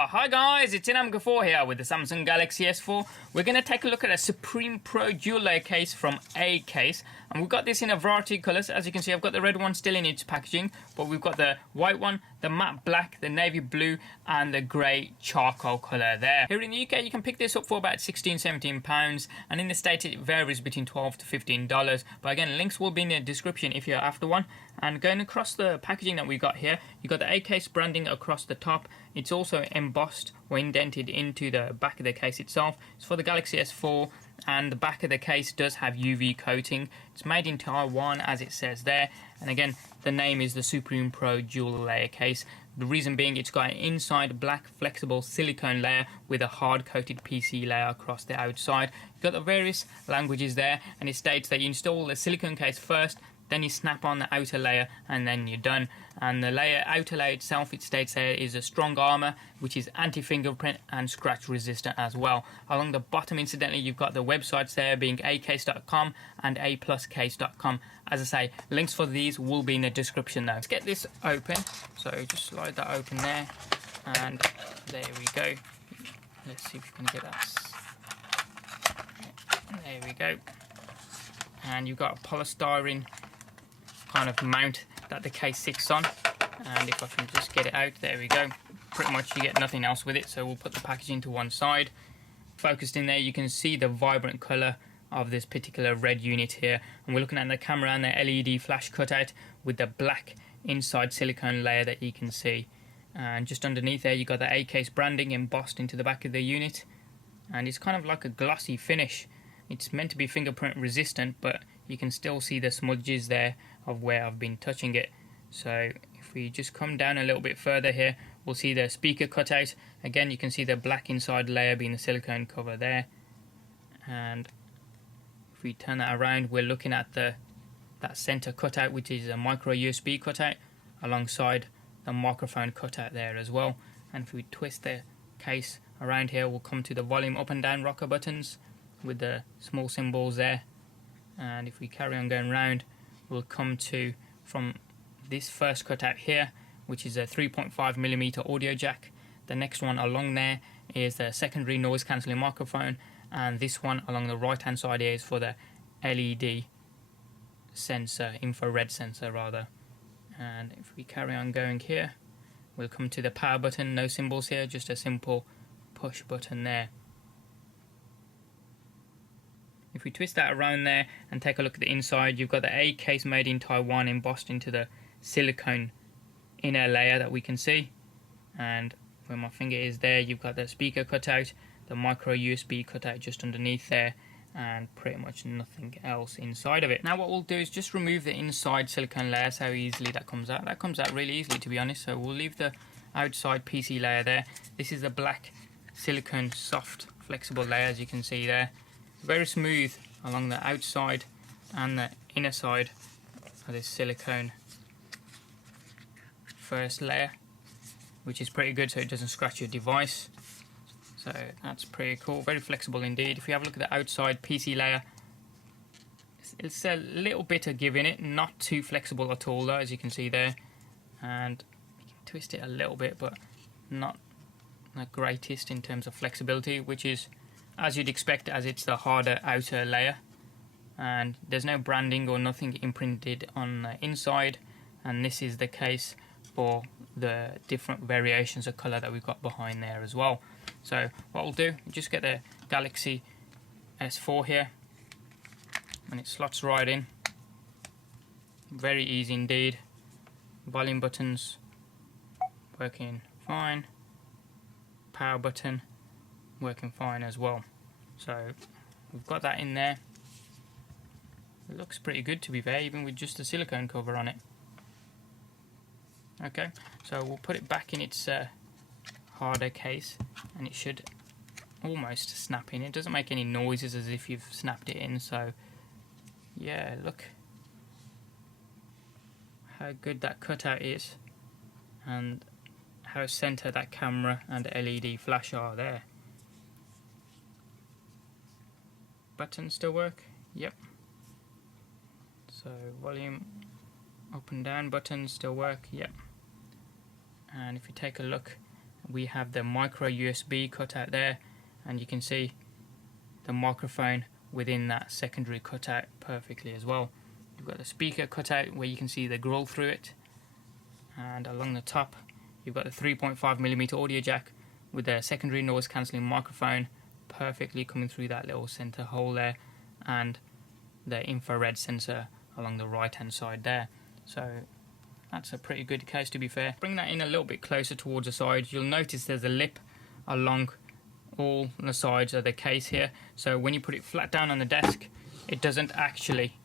Hi guys, it's Inam4 here with the Samsung Galaxy S4. We're going to take a look at a Supreme Pro dual layer case from ACASE, and we've got this in a variety of colours. As you can see, I've got the red one still in its packaging, but we've got the white one, the matte black, the navy blue and the grey charcoal colour there. Here in the UK you can pick this up for about £16-17, and in the States it varies between $12 to $15, but again links will be in the description if you're after one. And going across the packaging that we got here, you got the ACASE branding across the top. It's also embossed or indented into the back of the case itself. It's for the Galaxy S4, and the back of the case does have UV coating. It's made in Taiwan as it says there, and again the name is the Supreme Pro dual layer case. The reason being it's got an inside black flexible silicone layer with a hard coated PC layer across the outside. You've got the various languages there, and it states that you install the silicone case first, then you snap on the outer layer and then you're done. And the outer layer itself, it states there, is a strong armor which is anti-fingerprint and scratch resistant as well. Along the bottom incidentally you've got the websites there being acase.com and apluscase.com. As I say, links for these will be in the description though. Let's get this open, so just slide that open there, and there we go. Let's see if we can get that. There we go. And you've got a polystyrene kind of mount that the case sits on, and if I can just get it out, there we go. Pretty much you get nothing else with it, so we'll put the packaging to one side. Focused in there you can see the vibrant colour of this particular red unit here, and we're looking at the camera and the LED flash cutout with the black inside silicone layer that you can see. And just underneath there you got the ACASE branding embossed into the back of the unit, and it's kind of like a glossy finish. It's meant to be fingerprint resistant, but you can still see the smudges there of where I've been touching it. So if we just come down a little bit further here, we'll see the speaker cutout. Again, you can see the black inside layer being the silicone cover there. And if we turn that around, we're looking at that center cutout, which is a micro USB cutout, alongside the microphone cutout there as well. And if we twist the case around here, we'll come to the volume up and down rocker buttons with the small symbols there. And if we carry on going round, we'll come to, from this first cutout here, which is a 3.5mm audio jack. The next one along there is the secondary noise cancelling microphone, and this one along the right hand side here is for the LED sensor, infrared sensor rather. And if we carry on going here, we'll come to the power button. No symbols here, just a simple push button there. If we twist that around there and take a look at the inside, you've got the ACASE made in Taiwan embossed into the silicone inner layer that we can see. And where my finger is there, you've got the speaker cutout, the micro USB cutout just underneath there, and pretty much nothing else inside of it. Now what we'll do is just remove the inside silicone layer. So how easily that comes out. That comes out really easily, to be honest. So we'll leave the outside PC layer there. This is the black silicone soft flexible layer, as you can see there. Very smooth along the outside and the inner side of this silicone first layer, which is pretty good so it doesn't scratch your device. So that's pretty cool, very flexible indeed. If you have a look at the outside PC layer, it's a little bit of give in it, not too flexible at all though, as you can see there. And you can twist it a little bit, but not the greatest in terms of flexibility, which is as you'd expect, as it's the harder outer layer. And there's no branding or nothing imprinted on the inside, and this is the case for the different variations of colour that we've got behind there as well. So what we'll do, just get the Galaxy S4 here, and it slots right in. Very easy indeed. Volume buttons working fine, power button working fine as well. So we've got that in there. It looks pretty good, to be fair, even with just the silicone cover on it. Okay, so we'll put it back in its harder case, and it should almost snap in. It doesn't make any noises as if you've snapped it in, so yeah, look how good that cutout is, and how centre that camera and LED flash are there. Buttons still work? Yep. So volume up and down buttons still work? Yep. And if you take a look we have the micro USB cutout there, and you can see the microphone within that secondary cutout perfectly as well. You've got the speaker cutout where you can see the grill through it, and along the top you've got the 3.5mm audio jack with the secondary noise cancelling microphone perfectly coming through that little center hole there, and the infrared sensor along the right hand side there. So that's a pretty good case, to be fair. Bring that in a little bit closer towards the sides. You'll notice there's a lip along all the sides of the case here, so when you put it flat down on the desk, it doesn't actually,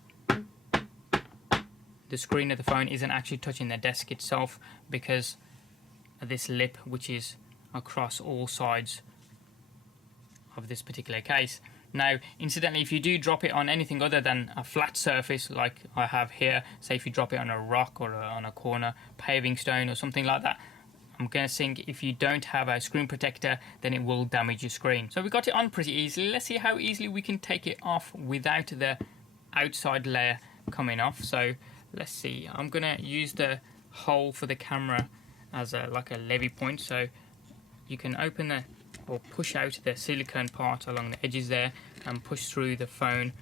the screen of the phone isn't actually touching the desk itself because of this lip which is across all sides of this particular case. Now, incidentally, if you do drop it on anything other than a flat surface like I have here, say if you drop it on a rock or on a corner paving stone or something like that, I'm guessing if you don't have a screen protector, then it will damage your screen. So we got it on pretty easily. Let's see how easily we can take it off without the outside layer coming off. So let's see. I'm gonna use the hole for the camera as like a levy point. So you can open the or push out the silicone part along the edges there and push through the phone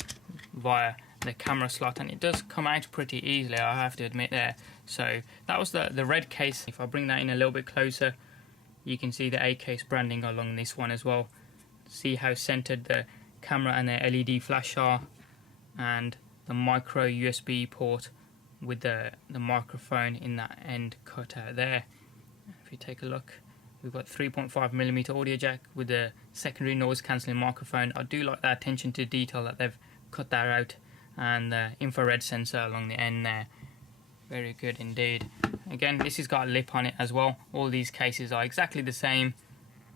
via the camera slot, and it does come out pretty easily, I have to admit there. So that was the red case. If I bring that in a little bit closer, you can see the ACASE branding along this one as well. See how centered the camera and the LED flash are, and the micro USB port with the microphone in that end cut out there. If you take a look, we've got 3.5mm audio jack with the secondary noise cancelling microphone. I do like that attention to detail that they've cut that out, and the infrared sensor along the end there. Very good indeed. Again, this has got a lip on it as well. All these cases are exactly the same,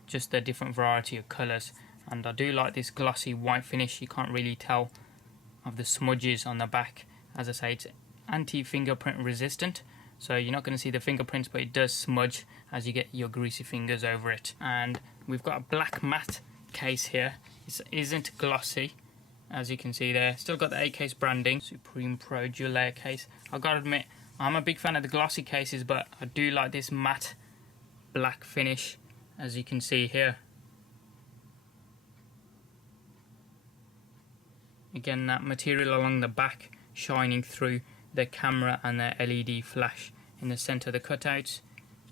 just a different variety of colours. And I do like this glossy white finish. You can't really tell of the smudges on the back. As I say, it's anti-fingerprint resistant, so you're not going to see the fingerprints, but it does smudge as you get your greasy fingers over it. And we've got a black matte case here. It isn't glossy, as you can see there. Still got the ACASE branding, Supreme Pro dual layer case. I've got to admit, I'm a big fan of the glossy cases, but I do like this matte black finish, as you can see here. Again, that material along the back shining through the camera and the LED flash in the center of the cutouts.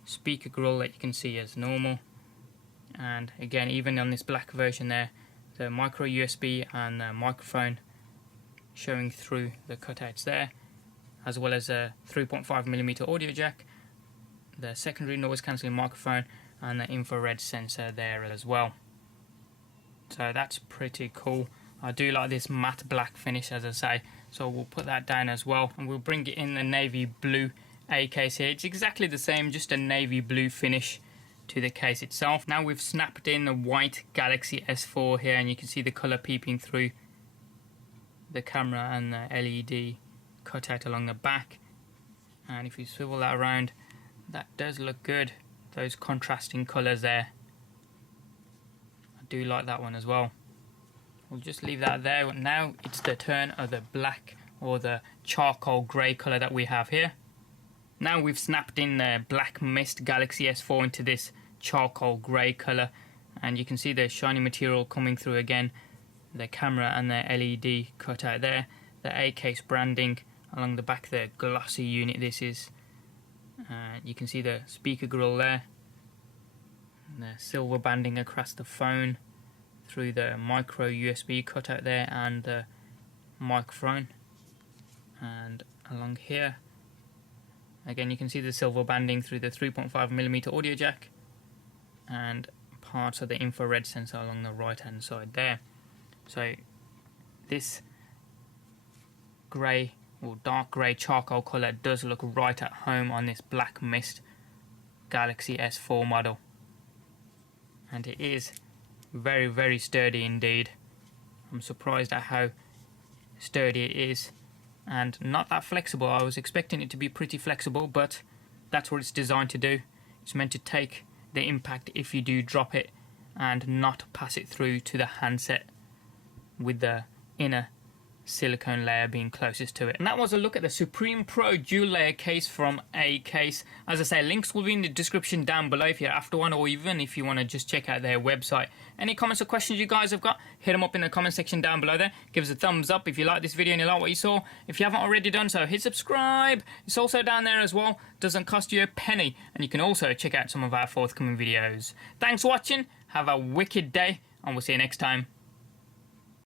Speaker grill that you can see as normal, and again, even on this black version there, the micro USB and the microphone showing through the cutouts there, as well as a 3.5mm audio jack, the secondary noise cancelling microphone, and the infrared sensor there as well. So that's pretty cool. I do like this matte black finish, as I say, so we'll put that down as well, and we'll bring it in the navy blue ACASE here. It's exactly the same, just a navy blue finish to the case itself. Now we've snapped in the white Galaxy S4 here, and you can see the colour peeping through the camera and the LED cutout along the back. And if you swivel that around, that does look good, those contrasting colours there. I do like that one as well. We'll just leave that there. Now it's the turn of the black or the charcoal grey colour that we have here. Now we've snapped in the black mist Galaxy S4 into this charcoal grey colour, and you can see the shiny material coming through again, the camera and the LED cut out there, the ACASE branding along the back, the glossy unit this is. You can see the speaker grill there, the silver banding across the phone through the micro USB cutout there and the microphone, and along here again you can see the silver banding through the 3.5mm audio jack and parts of the infrared sensor along the right hand side there. So this grey or dark grey charcoal colour does look right at home on this black mist Galaxy S4 model, and it is very, very sturdy indeed. I'm surprised at how sturdy it is, and not that flexible. I was expecting it to be pretty flexible, but that's what it's designed to do. It's meant to take the impact if you do drop it and not pass it through to the handset with the inner silicone layer being closest to it. And that was a look at the Supreme Pro dual layer case from ACASE. As I say, links will be in the description down below if you're after one, or even if you want to just check out their website. Any comments or questions you guys have got, hit them up in the comment section down below there. Give us a thumbs up if you like this video and you like what you saw. If you haven't already done so, hit subscribe. It's also down there as well. Doesn't cost you a penny. And you can also check out some of our forthcoming videos. Thanks for watching. Have a wicked day, and we'll see you next time.